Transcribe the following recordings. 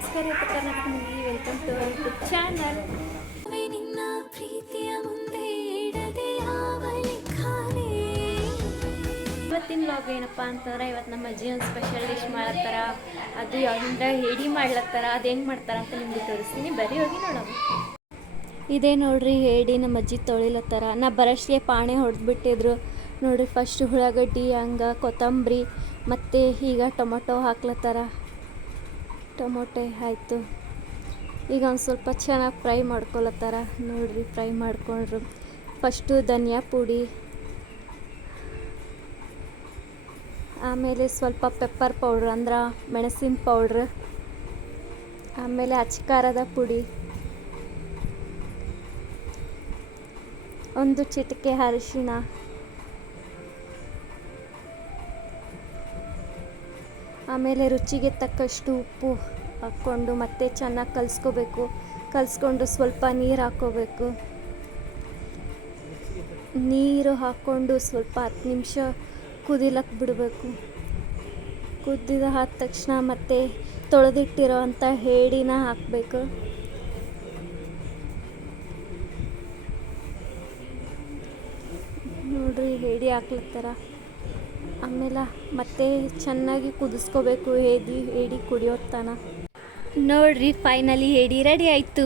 ನಮಸ್ಕಾರ ಕರ್ನಾಟಕ ಮಂದಿ, welcome to our YouTube channel. ಇವತ್ತಿನ ವ್ಲಾಗ್ ಏನಪ್ಪ ಅಂತಂದ್ರೆ, ಇವತ್ತು ನಮ್ಮ ಅಜ್ಜಿ ಒಂದು ಸ್ಪೆಷಲ್ ಡಿಶ್ ಮಾಡತ್ತಾರ. ಅದು ಯಾವ್ದಿಂದ ಹೇಡಿ ಮಾಡ್ಲತ್ತಾರ, ಅದು ಹೆಂಗೆ ಮಾಡ್ತಾರ ಅಂತ ನಿಮ್ಗೆ ತೋರಿಸ್ತೀನಿ, ಬರೀ ಹೋಗಿ ನೋಡೋಣ. ಇದೇ ನೋಡ್ರಿ ಹೇಡಿ ನಮ್ಮ ಅಜ್ಜಿ ತೊಳಿಲತ್ತಾರ. ನಾ ಬರೋಷ್ಟಿಗೆ ಪಾಣೆ ಹೊಡೆದ್ಬಿಟ್ಟಿದ್ರು ನೋಡ್ರಿ. ಫಸ್ಟ್ ಉಳ್ಳಾಗಡ್ಡಿ, ಹಂಗೆ ಕೊತ್ತಂಬರಿ ಮತ್ತು ಈಗ ಟೊಮೊಟೊ ಹಾಕ್ಲತ್ತಾರ. ಟೊಮೊಟೊ ಆಯಿತು. ಈಗ ಒಂದು ಸ್ವಲ್ಪ ಚೆನ್ನಾಗಿ ಫ್ರೈ ಮಾಡ್ಕೊಳತ್ತಾರ ನೋಡ್ರಿ. ಫ್ರೈ ಮಾಡ್ಕೊಂಡ್ರು. ಫಸ್ಟು ಧನಿಯಾ ಪುಡಿ, ಆಮೇಲೆ ಸ್ವಲ್ಪ ಪೆಪ್ಪರ್ ಪೌಡ್ರ್ ಅಂದ್ರೆ ಮೆಣಸಿನ ಪೌಡ್ರ್, ಆಮೇಲೆ ಅಚ್ಕಾರದ ಪುಡಿ, ಒಂದು ಚಿಟಿಕೆ ಅರಿಶಿಣ, ಆಮೇಲೆ ರುಚಿಗೆ ತಕ್ಕಷ್ಟು ಉಪ್ಪು ಹಾಕ್ಕೊಂಡು ಮತ್ತೆ ಚೆನ್ನಾಗಿ ಕಲಿಸ್ಕೋಬೇಕು. ಕಲಿಸ್ಕೊಂಡು ಸ್ವಲ್ಪ ನೀರು ಹಾಕ್ಕೋಬೇಕು. ನೀರು ಹಾಕ್ಕೊಂಡು ಸ್ವಲ್ಪ 10 ನಿಮಿಷ ಕುದಿಲಕ್ಕೆ ಬಿಡಬೇಕು. ಕುದಿದ ಆದ ತಕ್ಷಣ ಮತ್ತೆ ತೊಳೆದಿಟ್ಟಿರೋ ಅಂಥ ಹೇಡಿನ ಹಾಕಬೇಕು. ನೋಡ್ರಿ ಹೇಡಿ ಹಾಕ್ಲತ್ತಾರ. ಆಮೇಲೆ ಮತ್ತೆ ಚೆನ್ನಾಗಿ ಕುದಿಸ್ಕೋಬೇಕು. ಹೇಡಿ ಕುಡಿಯೋ ತನಕ ನೋಡ್ರಿ. ಫೈನಲಿ ಹೇಡಿ ರೆಡಿ ಆಯಿತು.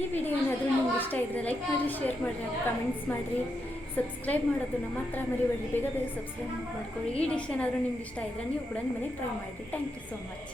ಈ ವಿಡಿಯೋ ಏನಾದರೂ ನಿಮ್ಗೆ ಇಷ್ಟ ಇದ್ದರೆ ಲೈಕ್ ಮಾಡಿರಿ, ಶೇರ್ ಮಾಡಿರಿ, ಕಮೆಂಟ್ಸ್ ಮಾಡಿರಿ, ಸಬ್ಸ್ಕ್ರೈಬ್ ಮಾಡೋದನ್ನು ಮಾತ್ರ ಮರಿಬೇಡಿ. ಬೇಗ ಬೇಗ ಸಬ್ಸ್ಕ್ರೈಬ್ ಮಾಡ್ಕೊಳ್ಳಿ. ಈ ಡಿಶ್ ಏನಾದರೂ ನಿಮ್ಗೆ ಇಷ್ಟ ಇದ್ದರೆ ನೀವು ಕೂಡ ನಿಮ್ಮ ಮನೆಗೆ ಟ್ರೈ ಮಾಡಿರಿ. Thank you so much.